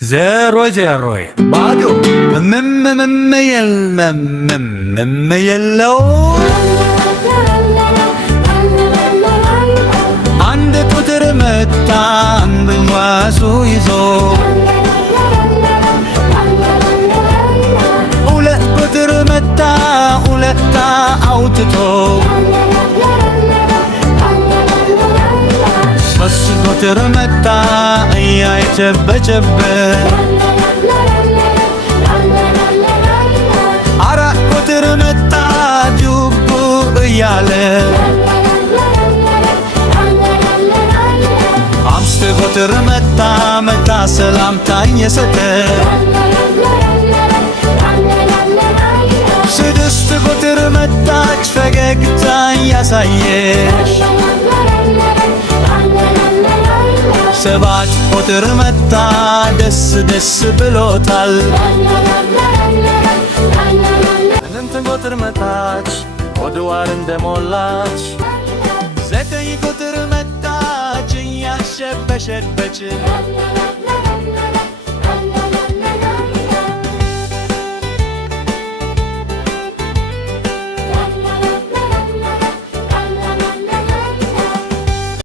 0-0 ባዶ የለው አንድ ቁጥር መጣ አንዱን ዋሱ ይዞ ሁለት ቁጥር መጣ ሁለታ አውጥቶ ሶስት ቁጥር መጣ እያጨበጨበ አራት ቁጥር መጣ ዱቡ እያለ አምስት ቁጥር መጣ ሰላምታኝ የሰጠ ስድስት ቁጥር መጣች ፈገግታኝ ያሳየች ሰባት ቁጥር መጣ ደስ ደስ ብሎታል ስምንት ቁጥር መጣች ሆድዋን እንደሞላች ዘጠኝ ቁጥር መጣች እያሸበሸበች